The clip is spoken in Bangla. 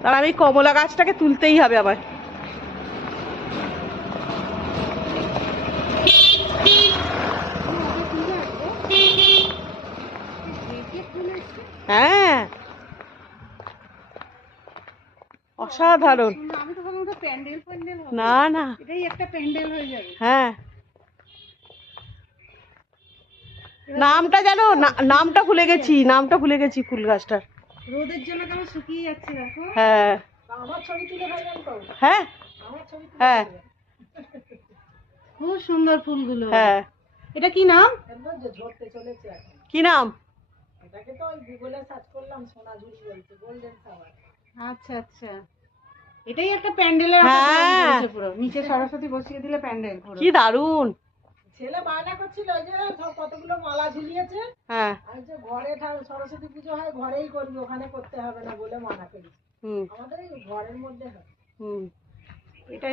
আর আমি কমলা গাছটাকে তুলতেই হবে আমার। হ্যাঁ, অসাধারণ। না না, এটাই একটা প্যান্ডেল হয়ে যাবে। হ্যাঁ, নামটা জানো, নামটা ভুলে গেছি, নামটা ভুলে গেছি ফুল গাছটার। রোদের জন্য কেমন শুকিয়ে যাচ্ছে দেখো। হ্যাঁ আমার ছবি তুলে ভাইরাল করো। হ্যাঁ আমার ছবি তুলে হ্যাঁ খুব সুন্দর ফুলগুলো। হ্যাঁ। এটা কি নাম? ঝরতে চলেছে এখন। কি নাম? এটাকে তো ওই গুগলে সার্চ করলাম, সোনাঝুরি বলছে, গোল্ডেন ফ্লাওয়ার। আচ্ছা আচ্ছা, এটাই একটা প্যান্ডেলের মতো তৈরি হ্যাঁ, করেছে পুরো। নিচে সরস্বতী বসিয়ে দিলে প্যান্ডেল পুরো। কি দারুণ। ছেলে বায়না করছিল ওই যে সব কতগুলো মালা ঝুলিয়েছে, হ্যাঁ, আর যে ঘরে সরস্বতী পুজো হয় ঘরেই করবি, ওখানে করতে হবে না বলে মানা করেছে। হুম আমাদের এই ঘরের মধ্যে হয়। হুম। এটা